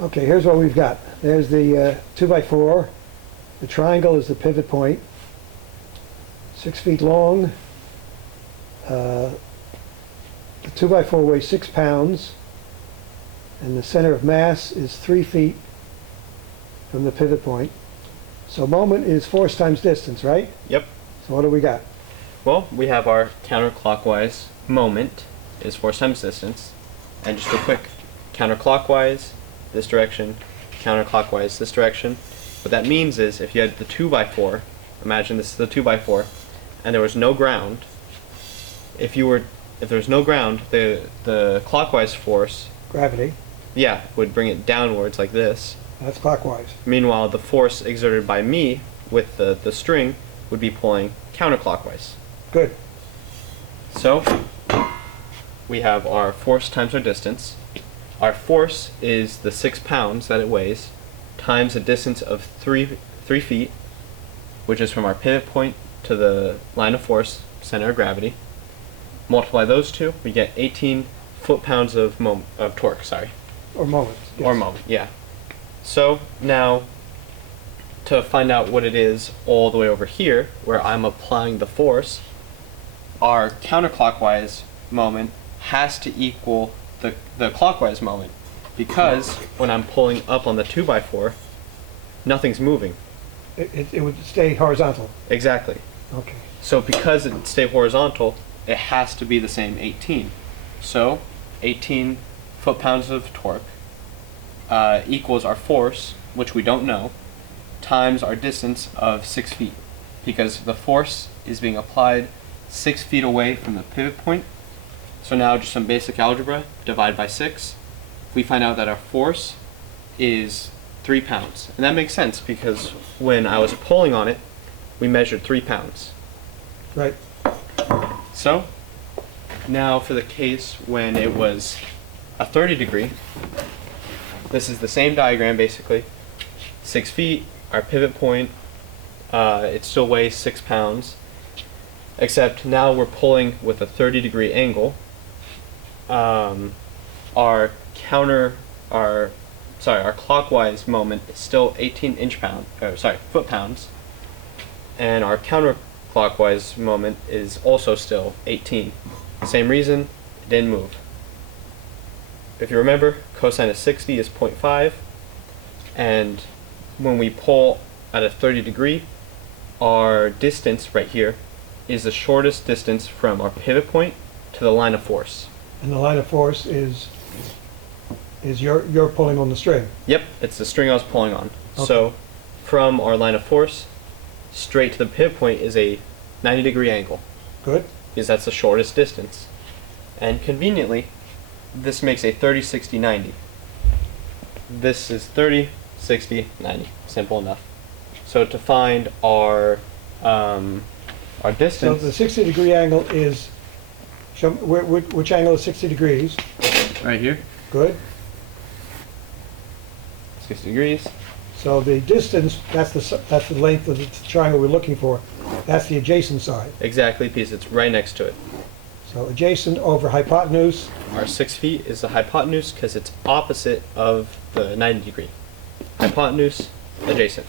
Okay, here's what we've got. There's the 2x4. The triangle is the pivot point. 6 feet long. The 2x4 weighs 6 pounds. And the center of mass is 3 feet from the pivot point. So moment is force times distance, right? Yep. So what do we got? Well, we have our counterclockwise moment is force times distance. And just real quick, counterclockwise, this direction, counterclockwise, this direction. What that means is if you had the 2x4, imagine this is the 2x4, and there was no ground, if there's no ground, the clockwise force, Gravity. yeah, would bring it downwards like this. That's clockwise. Meanwhile, the force exerted by me with the string would be pulling counterclockwise. Good. So, we have our force times our distance. Our force is the 6 pounds that it weighs times a distance of 3 feet, which is from our pivot point to the line of force, center of gravity. Multiply those two, we get 18 foot-pounds of torque, sorry. Or moment. Yes. Or moment, yeah. So now, to find out what it is all the way over here, where I'm applying the force, our counterclockwise moment has to equal the clockwise moment, because when I'm pulling up on the 2x4, nothing's moving. It would stay horizontal. Exactly. Okay. So because it stayed horizontal, it has to be the same 18. So 18 foot-pounds of torque equals our force, which we don't know, times our distance of 6 feet, because the force is being applied 6 feet away from the pivot point. So now just some basic algebra, divide by 6. We find out that our force is 3 pounds. And that makes sense because when I was pulling on it, we measured 3 pounds. Right. So now for the case when it was a 30 degree, this is the same diagram basically. 6 feet, our pivot point, it still weighs 6 pounds, except now we're pulling with a 30-degree angle. Our clockwise moment is still 18 foot-pounds, and our counterclockwise moment is also still 18. Same reason, it didn't move. If you remember, cosine of 60 is 0.5, and when we pull at a 30 degree, our distance right here is the shortest distance from our pivot point to the line of force. And the line of force is you're pulling on the string. Yep, it's the string I was pulling on. Okay. So from our line of force straight to the pivot point is a 90-degree angle. Good. Because that's the shortest distance. And conveniently, this makes a 30, 60, 90. This is 30, 60, 90. Simple enough. So to find our distance. So the 60-degree angle is, which angle is 60 degrees? Right here. Good. 60 degrees. So the distance, that's the length of the triangle we're looking for. That's the adjacent side. Exactly, because it's right next to it. So adjacent over hypotenuse. Our 6 feet is the hypotenuse because it's opposite of the 90 degree. Hypotenuse, adjacent.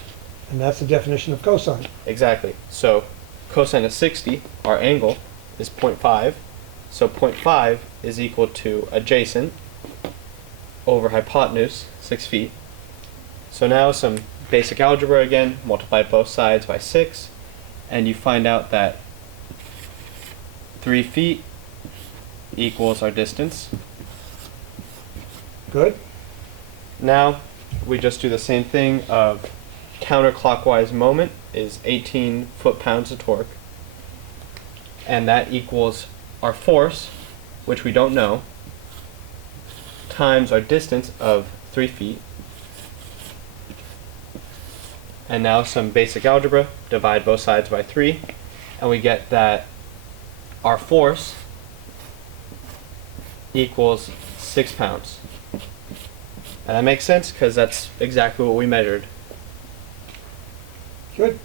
And that's the definition of cosine. Exactly. So cosine of 60, our angle, is 0.5. So 0.5 is equal to adjacent over hypotenuse, 6 feet. So now some basic algebra again, multiply both sides by 6, and you find out that 3 feet equals our distance. Good. Now we just do the same thing of counterclockwise moment is 18 foot-pounds of torque, and that equals our force, which we don't know, times our distance of 3 feet. And now some basic algebra, divide both sides by 3, and we get that our force equals 6 pounds. And that makes sense because that's exactly what we measured. Good.